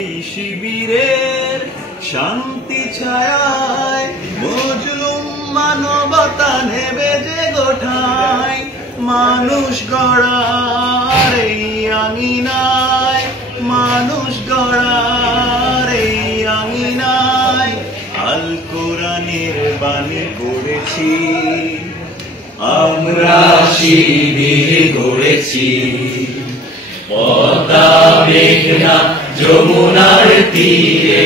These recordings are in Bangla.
শিবিরের শান্তি ছায়ায় মজলুম মানবতা নেবে যে গোঠায়, মানুষ গড়ার এই আঙিনায়, মানুষ গড়ার এই আঙিনায় আল কোরআনের বাণী গড়েছি আমরা, শিবির গড়েছি। পদ্মা মেঘনা যমুনার তীরে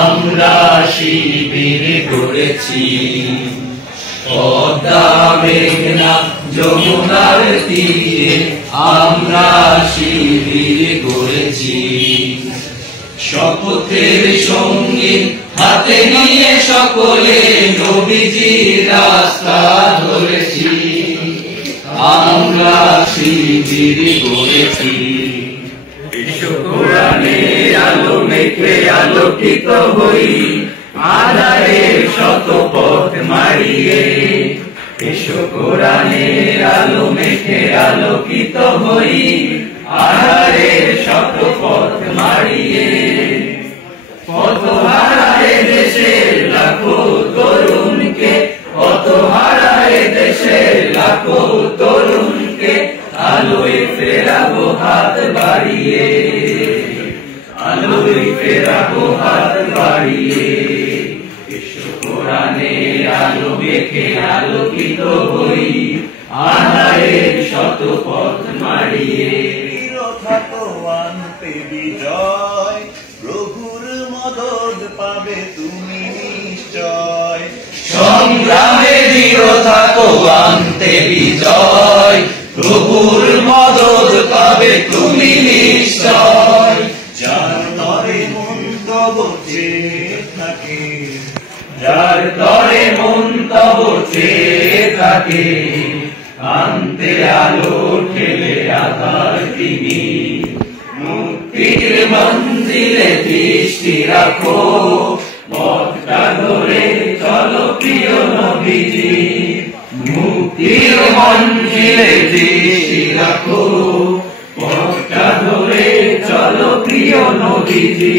আমরা শিবির গড়েছি। পদ্মা মেঘনা যমুনার তীরে আমরা শিবির গড়েছি। শপথের সঙ্গীত হাতে নিয়ে সকলে নবীজির রাস্তা ধরেছি। আমরা শিবির গড়েছি। এসো কোরআনের আলো মেখে আলোকিত হই, আঁধারের শত পথ মারিয়ে। এসো কোরআনের আলো মেখে আলোকিত হই, আঁধারের শত পথ মারিয়ে। পথ হারায় দেশের লাখো তরুণকে, পথ হারায় দেশের লাখো তরুণকে আলোয় ফেরাবো হাত বাড়িয়ে, আলোয় ফেরাবো হাত বাড়িয়ে। এসো কোরআনের আলো মেখে আলোকিত হই, আঁধারের শত পথ মারিয়ে। থাকো আনতে বিজয়, প্রভুর মদদ পাবে তুমি নিশ্চয়। সংগ্রামে দৃঢ় থাকো আনতে বিজয়, প্রভুর মদদ পাবে তুমি নিশ্চয়। যার তরে মন তব চেয়ে থাকে, যার তরে মন তব চেয়ে থাকে, আনতে আলো ঠেলে আধার তিনি। মুক্তির মঞ্জিলে দৃষ্টি রাখো, পথটা ধরে চলো প্রিয় নবীজি। মুক্তির মঞ্জিলে দৃষ্টি রাখো, পথটা ধরে চলো প্রিয় নবীজি।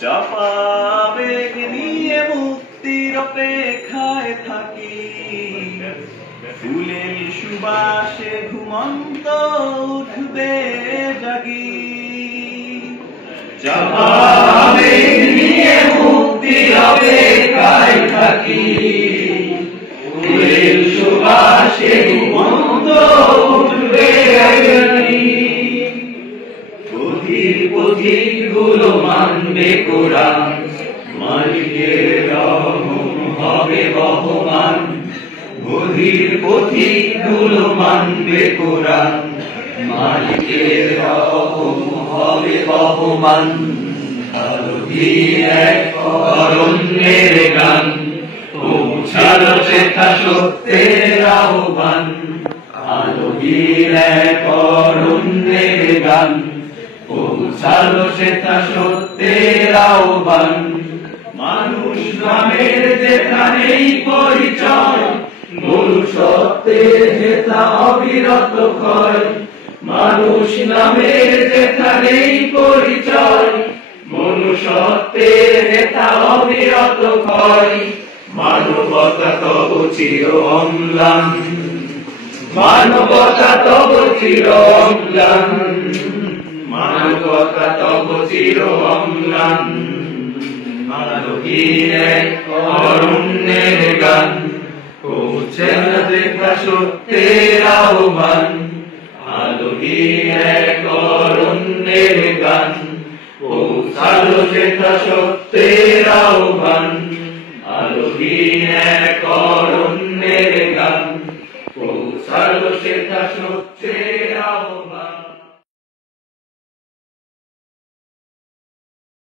চাপা বেগ নিয়ে মুক্তির অপেক্ষায় থাকি, ফুলের সুবাসে ঘুমন্ত উঠবে জাগি। চাপা বেগ নিয়ে মুক্তির অপেক্ষায় থাকি, ফুলের সুবাসে ঘুমন্ত উঠবে জাগি। পথিক পথিক গুলো মানবে কোরআন, মালিকের রহম হবে বহমান। পথিক পথিক গুলো মানবে কোরআন, মালিকের রহম হবে বহমান। আলোকিত এক অরণ্যের গান, পৌঁছালো সেথা সত্যের আহ্বান। আলোকিত এক অরণ্যের গান, পৌঁছালো সেথা সত্যের আহ্বান। মানুষ নামের যেখানেই পরিচয়, মনুষ্যত্বের যেথা অবিরত ক্ষয়। মানুষ নামের যেখানেই পরিচয়, মনুষ্যত্বের যেথা অবিরত ক্ষয়। মানবতা তব চির অম্লান, মানবতা তব চির অম্লান, মানবতা তব চির অম্লান। আলোকিত এক অরণ্যের গান, পৌঁছে না দেখা সত্যের আহ্বান। আলোকিত এক অরণ্যের গান, পৌঁছালো সেথা সত্যের আহ্বান। আলোকিত এক অরণ্যের গান, পৌঁছালো সেথা সত্যের